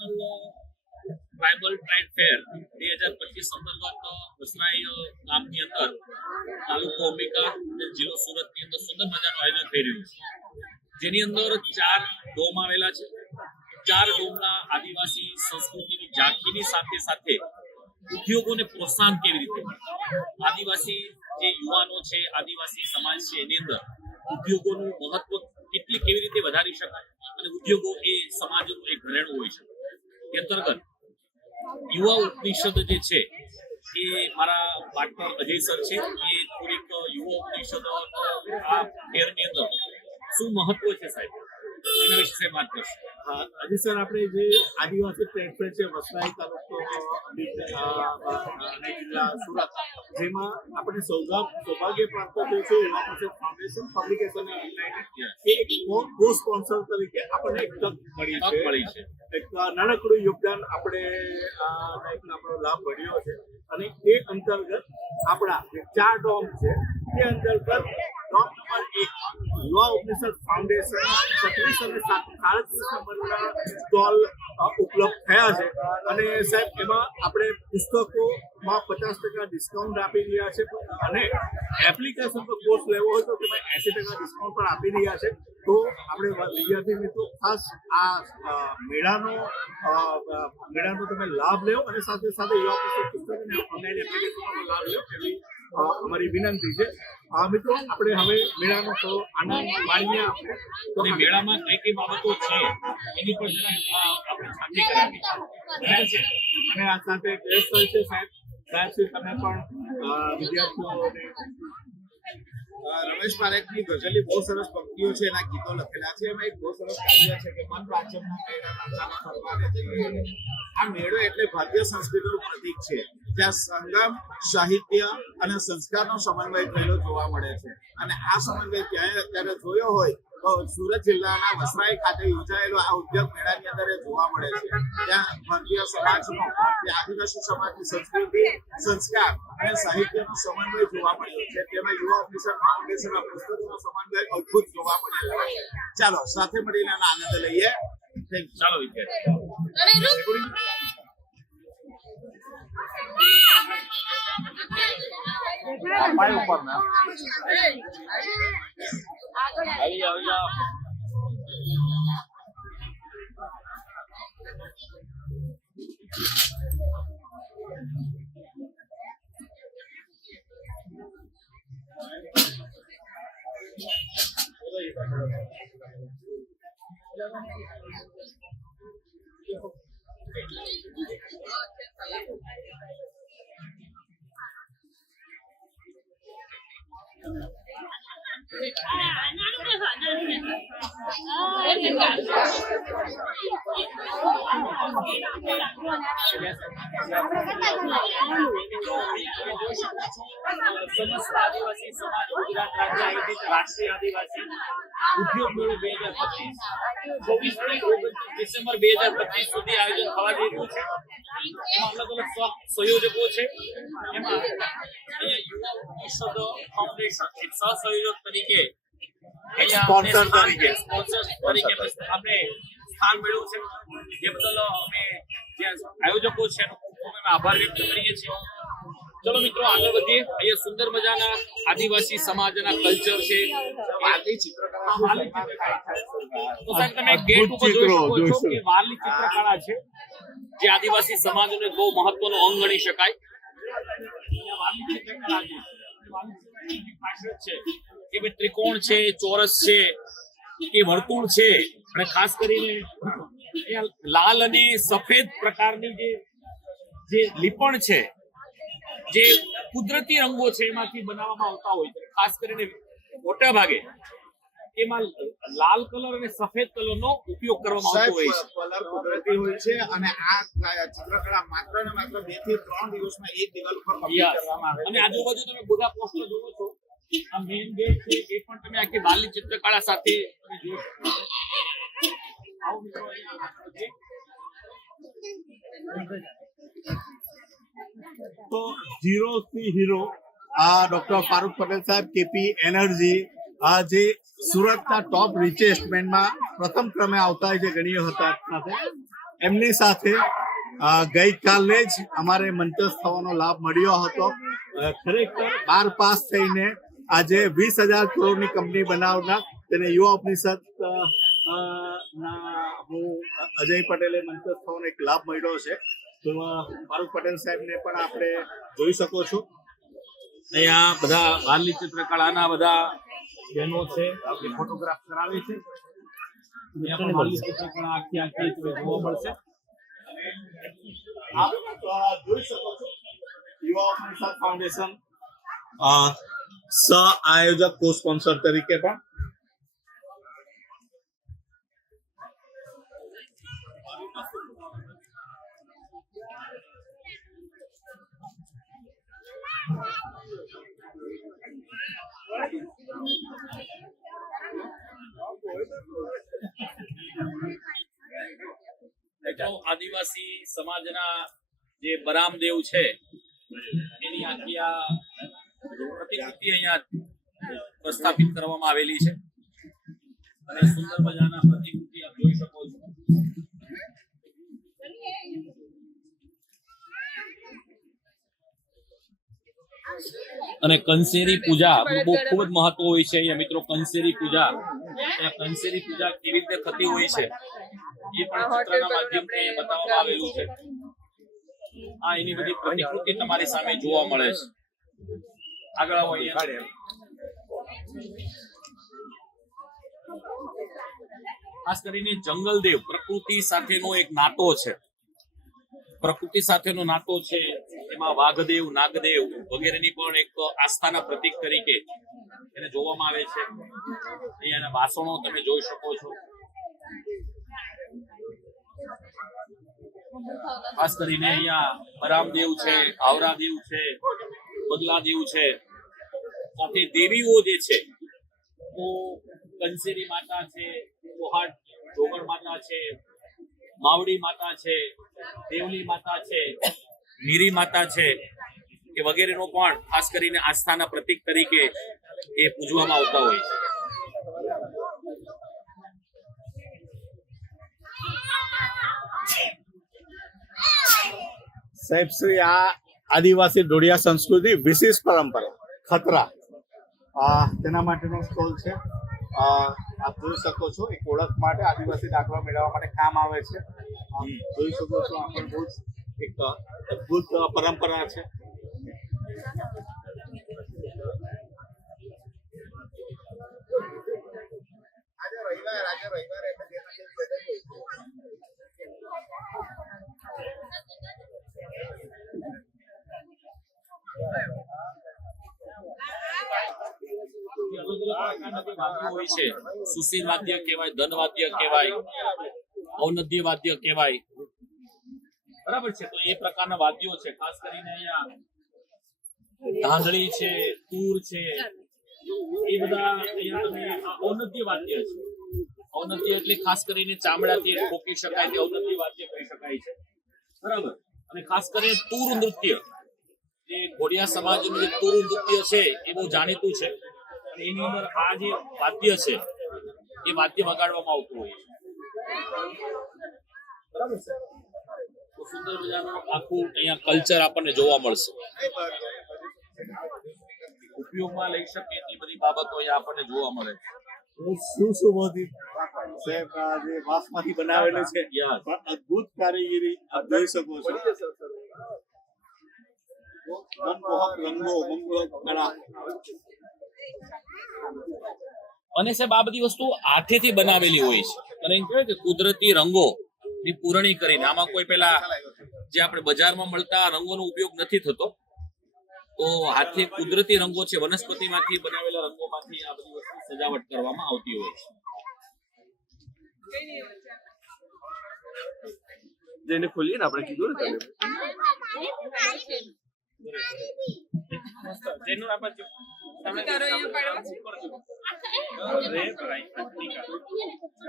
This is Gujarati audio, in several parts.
નેશનલ ટ્રાઇબલ ટ્રેડ ફેર 2025 અંતર્ગત વસરાઈ ગામની અંદર તાલુકો અંબિકા અને જિલ્લો સુરતની અંદર સુંદર મજાનું આયોજન થઈ રહ્યું છે, જેની અંદર 4 ડોમ આવેલા છે. 4 ડોમના આદિવાસી સંસ્કૃતિની ઝાંખીની સાથે સાથે ઉદ્યોગોને પ્રોત્સાહન કેવી રીતે મળે, આદિવાસી જે યુવાનો છે, આદિવાસી સમાજ છે, એની અંદર ઉદ્યોગોનું મહત્વ કેવી રીતે વધારી શકાય અને ઉદ્યોગો એ સમાજનું એક ઘરેણું હોય છે. એ અંતર્ગત યુવા ઉપનિષદ જે છે એ મારા પાર્ટનર અજય સર છે, એ થોડીક યુવા ઉપનિષદ આ ફેરની અંદર શું મહત્વ છે સાહેબ એના વિશે વાત કરશે. અજય સર, આપણે જે આદિવાસી ટ્રેડ ફેર છે વસરાઈ તાલુકો જિલ્લા સુરત, જેમાં આપણે સૌભાગ્ય પ્રાપ્ત થયું છે યુવા ફાઉન્ડેશન પબ્લિકેશન કો સ્પોન્સર તરીકે આપણને એક તક મળી છે. એક નાનકડું યોગદાન આપણે આપણો લાભ મળ્યો છે અને એ અંતર્ગત આપણા 4 ડોમ છે એ અંતર્ગત ડોમ નંબર 1 યુવા ઉપનિષદ ફાઉન્ડેશન 36 અને 37 નંબરના સ્ટોલ ઉપલબ્ધ થયા છે અને સાહેબ એમાં આપણે પુસ્તકોમાં 50% ડિસ્કાઉન્ટ આપી રહ્યા છે અને એપ્લિકેશન પર કોર્સ લેવો હોય તો તેમાં 80% ડિસ્કાઉન્ટ પણ આપી રહ્યા છે. તો આપણે વિદ્યાર્થી મિત્રો ખાસ આ મેળાનો તમે લાભ લેવો અને સાથે સાથે યુવા પુસ્તક અને ઓનલાઈન એપ્લિકેશનનો લાભ લેવો એવી અમારી વિનંતી છે. મિત્રો, આપણે હવે મેળાનો થોડો આનંદ માણીએ. આપણે મેળામાં કઈ બાબતો છે એની પર આપણે છાતી કરાવી અને આ સાથે ટેસ્ટ હોય છે. સાહેબ તમે પણ વિદ્યાર્થીઓને રમેશ પારેખની ગઝલની બહુ સરસ પંક્તિઓ છે, એના ગીતો લખેલા છે. એમાં એક બહુ સરસ કાવ્ય છે કે મન રાજ્યના મેળાના ફરવાને જઈએ. આ મેળો એટલે ભારતીય સંસ્કૃતિનું પ્રતીક છે, જ્યાં સંગમ, સાહિત્ય અને સંસ્કારનો સમન્વય થયેલો જોવા મળે છે. અને આ સમન્વય ક્યાંય અત્યારે જોયો હોય તો સુરત જિલ્લાના વસરાઈ ખાતે યોજાયેલો આ ઉદ્યોગ મેળાની અંદર જોવા મળે છે. ત્યાં ભારતીય સમાજનો, આદિવાસી સમાજની સંસ્કૃતિ, સંસ્કાર અને સાહિત્યનો સમન્વય જોવા મળ્યો છે. તેમાં યુવા ઉપનિષદ ફાઉન્ડેશનના પુસ્તકોનો સમન્વય અદ્ભુત જોવા મળેલો છે. ચાલો સાથે મળીને આનંદ લઈએ. ચાલો વિદ્યાર્થી ઉપર ના સમસ્ત આદિવાસી સમાજ ગુજરાત રાજ્ય આયોજિત રાષ્ટ્રીય આદિવાસી ઉદ્યોગ મેળો 2025 24 ડિસેમ્બર 2025 સુધી આયોજન થવા જઈ રહ્યું છે. એમાં અલગ અલગ સંયોજકો છે. એમાં યુવા ઉપનિષદ ફાઉન્ડેશન એક સહસંયોજક તરીકે સ્પોન્સર તરીકે આપણે સ્થાન મેળવ્યું છે, જે બદલ અમે જે આયોજકો છે એનો ખૂબ અમે આભાર વ્યક્ત કરીએ છીએ. ચલો મિત્રો આગળ વધીએ. અહીંયા સુંદર મજાના આદિવાસી સમાજના કલ્ચર છે. તો સાહેબ તમે ગેટ ઉપર જોઈ શકો છો કે વારલી ચિત્રકળા છે, જે આદિવાસી સમાજનો બહુ મહત્વનો અંગ ગણી શકાય. વારલી ચિત્રકળા છે કે ત્રિકોણ છે, ચોરસ છે, કે વર્તુળ છે, અને ખાસ કરીને લાલ અને સફેદ પ્રકારની જે લીપણ છે, જે કુદરતી રંગો છે એમાંથી બનાવવામાં આવતા હોય છે. ખાસ કરીને મોટા ભાગે એમાં લાલ કલર અને સફેદ કલરનો ઉપયોગ કરવામાં આવતો હોય છે. કલર કુદરતી હોય છે અને આ ચિત્રકળા માત્ર ને માત્ર 2 થી 3 દિવસમાં એક દિવાલ ઉપર કમ્પ્લીટ કરવામાં આવે છે. અને આજુબાજુ તમે બધા પોસ્ટર જોવો છો, આ મેઇન ગેટ છે એ પણ તમે આખી વારલી ચિત્રકળા સાથે તમે જોઈ શકો છો. આવો મિત્રો તો ઝીરો થી હીરો આ ડોક્ટર ફારૂક પટેલ સાહેબ કેપી એનર્જી આ જે સુરતના ટોપ રિચેસ્ટ મેનમાં પ્રથમ ક્રમે આવતા હોય છે ગણીઓ હતા સાથે એમની સાથે ગઈકાલે જ અમારે મંચસ્થ થવાનો લાભ મળ્યો હતો. ખરેખર 12 પાસ થઈને આજે 20,000 કરોડની કંપની બનાવનાર તેને યુવા ઉપનિષદ હું અજય પટેલે મંચસ્થ થવાનો એક લાભ મળ્યો છે. તો ફારૂક પટેલ સાહેબને પણ આપણે જોઈ શકો છો. અહીંયા બધા બાલની ચિત્રકળાના બધા બહેનો છે, આપણે ફોટોગ્રાફ કરાવે છે. અહીંયા પણ બાલની ચિત્રકળા આખી જોવા મળશે. આપ જોઈ શકો છો યુવા ઉપનિષદ ફાઉન્ડેશન સહ આયોજક કો સ્પોન્સર તરીકે પણ આદિવાસી સમાજના જે બરામદેવ છે એની આખી આ પ્રતિકૃતિ અહીંયા પ્રસ્થાપિત કરવામાં આવેલી છે અને સુંદર મજાના પ્રતિકૃતિ આપ જોઈ શકો છો. અને કંસેરી પૂજા બહુ ખૂબ જ મહત્વ હોય છે અહીંયા મિત્રો. કંસેરી પૂજા, કંસેરી પૂજા કેવી રીતે થતી હોય છે એ પણ ચિત્રના માધ્યમથી બતાવવામાં આવેલું છે. આ એની બધી પ્રતિકૃતિ તમારી સામે જોવા મળે છે. આગળ આવો અહીંયા. ખાસ કરીને જંગલદેવ પ્રકૃતિ સાથેનો એક નાતો છે. પ્રકૃતિ સાથેનો નાતો છે. એમાં વાઘદેવ, નાગદેવ વગેરેની પણ એક આસ્થાના પ્રતીક તરીકે એને જોવામાં આવે છે. અહીંયાના વાસણો તમે જોઈ શકો છો. ખાસ કરીને અહીંયા બરામદેવ છે, આવરાદેવ છે, બગલાદેવ છે. સાથે દેવીઓ જે છે તો કંસેરી માતા છે, કોહાટ જોગણ માતા છે, માવડી માતા છે, દેવલી માતા છે, મીરી માતા છે કે વગેરેનો પણ ખાસ કરીને આસ્થાના પ્રતીક તરીકે એ પૂજવામાં આવતા હોય છે. સાહેબ શ્રી આ આદિવાસી ઢોળિયા સંસ્કૃતિ વિશિષ્ટ પરંપરા ખતરા તેના માટેનો સ્ટોલ છે. આપ જોઈ શકો છો એક ઓળખ માટે આદિવાસી દાખલા મેળવવા માટે કામ આવે છે. જોઈ શકો છો આ પણ બહુ એક અદ્ભુત પરંપરા છે. હોય છે. સુશીલ વાદ્ય કહેવાય, ધન વાદ્ય કહેવાય, ઔનદ્ય વાદ્ય કહેવાય. બરાબર છે. તો એ પ્રકારના વાદ્યો છે. ખાસ કરીને અહીંયા ધાંધળી છે, તૂર છે, એ બધા અહીંયા તમે ઔનદ્ય વાદ્ય છે. ઔનદ્ય એટલે ખાસ કરીને ચામડાથી ઠોકી શકાય તે ઔનદ્ય વાદ્ય કહી શકાય છે. બરાબર. અને ખાસ કરીને તૂર નૃત્ય, જે ઘોડિયા સમાજનું જે તૂર નૃત્ય છે એ બહુ જાણીતું છે. એની અંદર આ જે વાદ્ય છે એ વાદ્ય વગાડવામાં આવતું હોય છે. બરાબર છે. તો સુંદર મજાનું આખું અહીંયા કલ્ચર આપણને જોવા મળશે. ઉપયોગમાં લઈ શકે એટલી બધી બાબતો અહીંયા આપણને જોવા મળે છે. સુશોભિત સાહેબ જે વાંસમાંથી બનાવેલું છે પણ અદ્ભુત કારીગરી આપ જોઈ શકો છો. મનમોહક રંગો, મનમોહક કળા. અને સાહેબ આ બધી વસ્તુ હાથેથી બનાવેલી હોય છે. અને એમ કહેવાય કે કુદરતી રંગો ની પૂરણી કરીને આમાં કોઈ પેલા જે આપણે બજારમાં મળતા રંગોનો ઉપયોગ નથી થતો. તો હાથે કુદરતી રંગો છે, વનસ્પતિમાંથી બનાવેલા રંગોમાંથી આ બધી વસ્તુ સજાવટ કરવામાં આવતી હોય છે. જેને ખોલીએ ને આપણે કીધું ને જેનું આ બાજુ તમે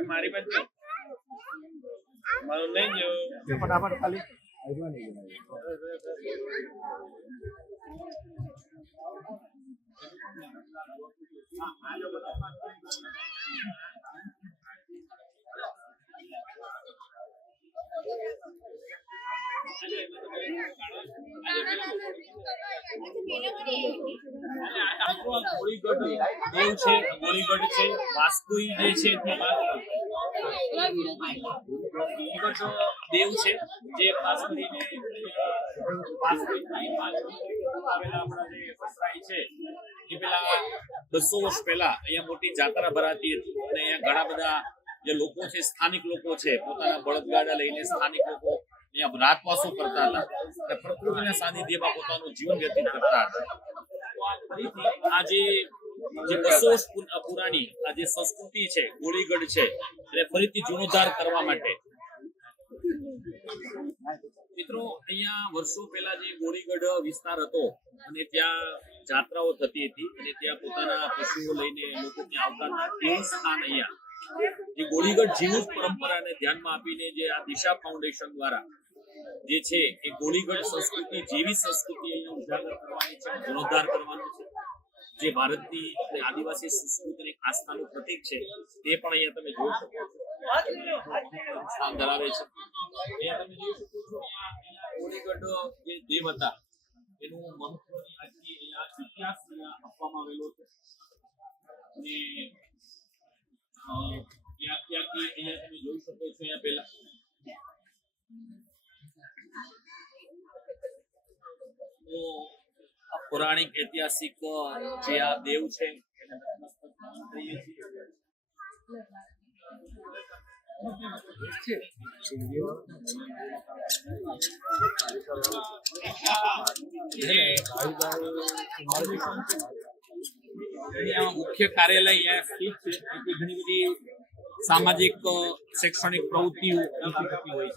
મારી બાજુ મારું લઈ જાઓ ફટાફટ ખાલી ગોળીગઢ દેવ છે, ગોળીગઢ છે, વાસ્કુઈ જે છે ગોળીગઢ દેવ છે જે ખાસ કરીને વાસ્કુઈની બાજુમાં આવેલા આપણા જે વસરાઈ છે એ પેલા 200 વર્ષ પહેલા અહીંયા મોટી જાત્રા ભરાતી હતી અને અહીંયા ઘણા બધા જે લોકો છે, સ્થાનિક લોકો છે, પોતાના બળદગાડા લઈને સ્થાનિક લોકો અહીંયા રાતવાસો કરતા હતા અને પ્રકૃતિના સાનિધ્યમાં પોતાનું જીવન વ્યતીત કરતા હતા. તો આ ફરીથી આ જે 200 વર્ષ પુરાણી આ જે સંસ્કૃતિ છે ગોળીગઢ છે એને ફરીથી જીર્ણોદ્ધાર કરવા માટે મિત્રો અહીંયા વર્ષો પહેલા જે ગોળીગઢ વિસ્તાર હતો અને ત્યાં જાત્રાઓ થતી હતી અને ત્યાં પોતાના પશુઓ લઈને લોકો ત્યાં આવતા હતા. એ સ્થાન અહીંયા જે ગોળીગઢ જીવંત પરંપરાને ધ્યાનમાં આપીને જે આ દિશા ફાઉન્ડેશન દ્વારા જે છે એ ગોળીગઢ સંસ્કૃતિ જેવી સંસ્કૃતિ અહીંયા ઉજાગર કરવાની છે, જીર્ણોદ્ધાર કરવાનો છે. જે ભારતની આદિવાસી સંસ્કૃતિની આસ્થાનું પ્રતીક છે તે પણ અહીંયા તમે જોઈ શકો છો સ્થાન ધરાવે છે. અહીંયા તમે જોઈ શકો છો ગોળીગઢ જે દેવ હતા એનું મહત્વની આખી અહીંયા ઇતિહાસ આપવામાં આવેલો છે અને ત્યાંથી અહીંયા તમે જોઈ શકો છો અહીંયા પહેલા તો પૌરાણિક ઐતિહાસિક જે આ દેવ છે એને નતમસ્તક કરીએ છીએ. મુખ્ય કાર્યાલય અહીંયા સ્થિત છે. એથી ઘણી બધી સામાજિક શૈક્ષણિક પ્રવૃત્તિઓ થતી હોય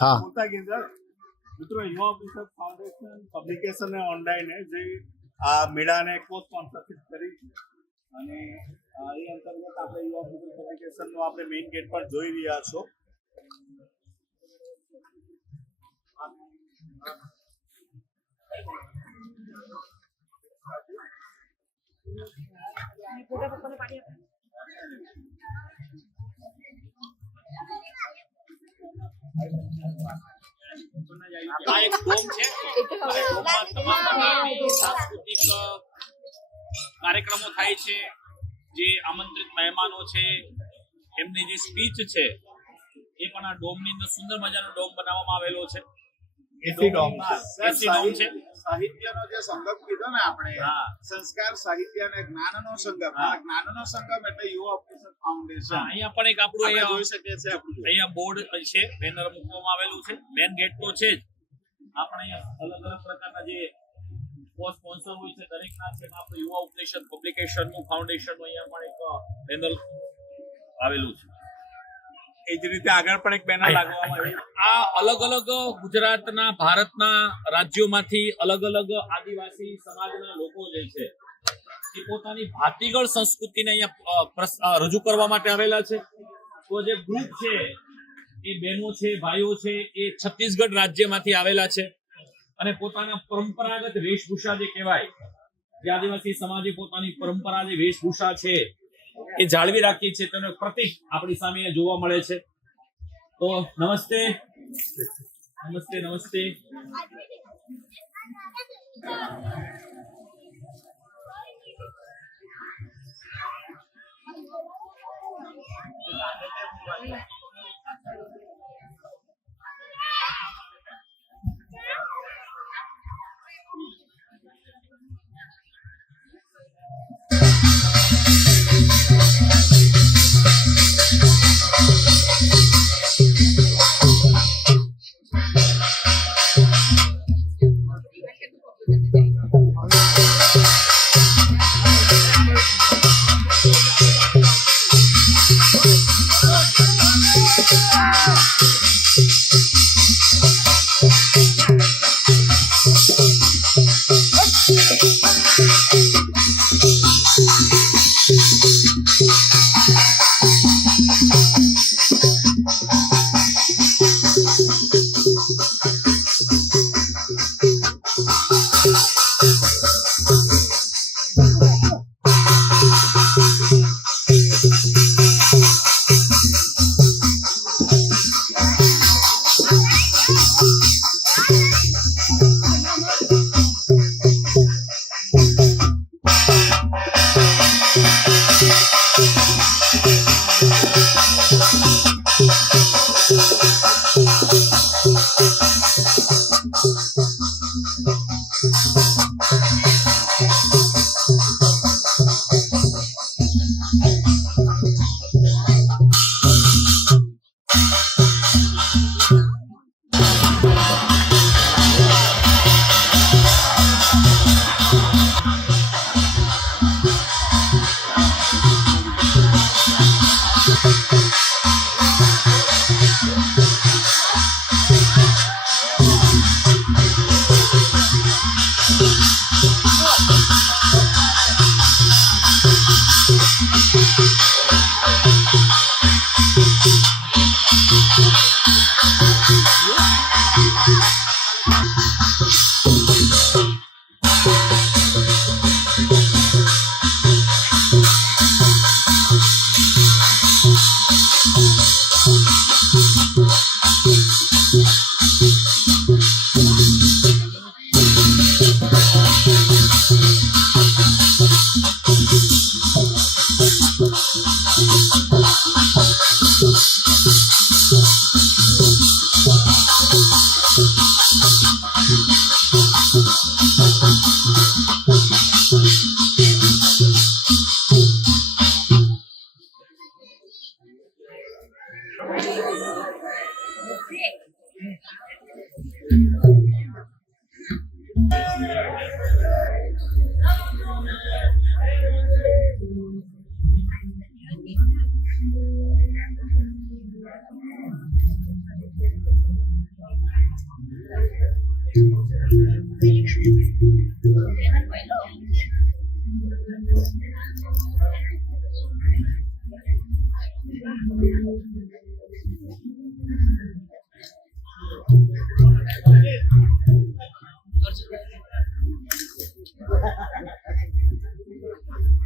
हाँ મિત્રો યુવા પરિષદ ફાઉન્ડેશન પબ્લિકેશન ઓનલાઈન જે આ મેળાને કો સ્પોન્સરશિપ કરી છે અને એ અંતર્ગત આપણે યુવા પરિષદ પબ્લિકેશનનો આપણે મેઇન ગેટ પર જોઈ રહ્યા છો. આ એક ડોમ છે. ડોમમાં તમામ પ્રકારની સાંસ્કૃતિક કાર્યક્રમો થાય છે. જે આમંત્રિત મહેમાનો છે એમની જે સ્પીચ છે એ પણ આ ડોમની અંદર સુંદર મજાનો ડોમ બનાવવામાં આવેલો છે. એસી ડોમ છે. સાહિત્યનો જે સંગમ કીધો ને આપણે, સંસ્કાર સાહિત્ય અને જ્ઞાનનો સંગમ. જ્ઞાનનો સંગમ એટલે યુવા પરિષદ ફાઉન્ડેશન. અહીંયા પણ એક આપણું અહીંયા જોઈ શકીએ છીએ. અહીંયા બોર્ડ છે, બેનર મૂકવામાં આવેલું છે. મેન ગેટ તો છે જ. આપણે અહીંયા અલગ અલગ પ્રકારના જે સ્પોન્સર હોય છે દરેકના છે આપણે યુવા ઉપનિષદ પબ્લિકેશનનું ફાઉન્ડેશનનું અહીંયા પણ એક બેનર આવેલું છે. એ જ રીતે આગળ પણ એક બેનર લાગવામાં આવી. આ અલગ અલગ ગુજરાતના ભારતના રાજ્યોમાંથી અલગ અલગ આદિવાસી સમાજના લોકો જે છે એ પોતાની ભાતીગળ સંસ્કૃતિને અહીંયા રજૂ કરવા માટે આવેલા છે. તો જે ગ્રુપ છે એ બહેનો છે, ભાઈઓ છે, એ છત્તીસગઢ રાજ્યમાંથી આવેલા છે અને પોતાના પરંપરાગત વેશભૂષા જે કહેવાય, જે આદિવાસી સમાજે પોતાની પરંપરા જે વેશભૂષા છે એ જાળવી રાખી છે તેનું પ્રતીક આપણી સામે જોવા મળે છે. તો નમસ્તે નમસ્તે નમસ્તે.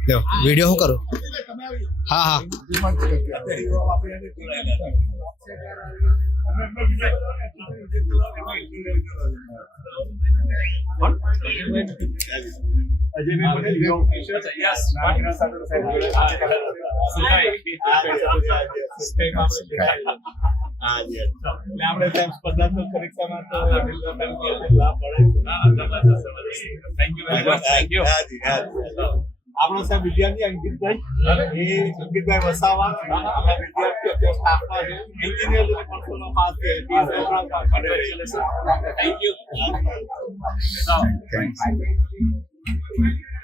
લ્યો વિડીયો હું કરું હા હા આપણે સાહેબ સ્પર્ધાત્મક પરીક્ષામાં તો લાભ મળે છે. આપણો સાહેબ વિદ્યાર્થી અંકિતભાઈ વસાવા આપણા વિદ્યાર્થીઓ સ્ટાફમાં છે એન્જિનિયર પાસ છે. Thank you.